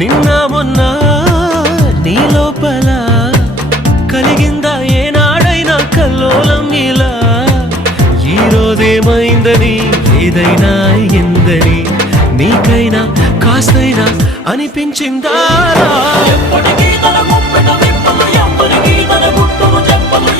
నిన్న మొన్న నీ లోపల కలిగిందా ఏనాడైనా కల్లోలం ఇలా ఈ రోజేమైందని ఏదైనా ఎందని నీకైనా కాస్తైనా అనిపించిందా ఎప్పటికీ తన గుప్పెట విప్పలు ఎవ్వరికీ తన గుట్టును చెప్పలు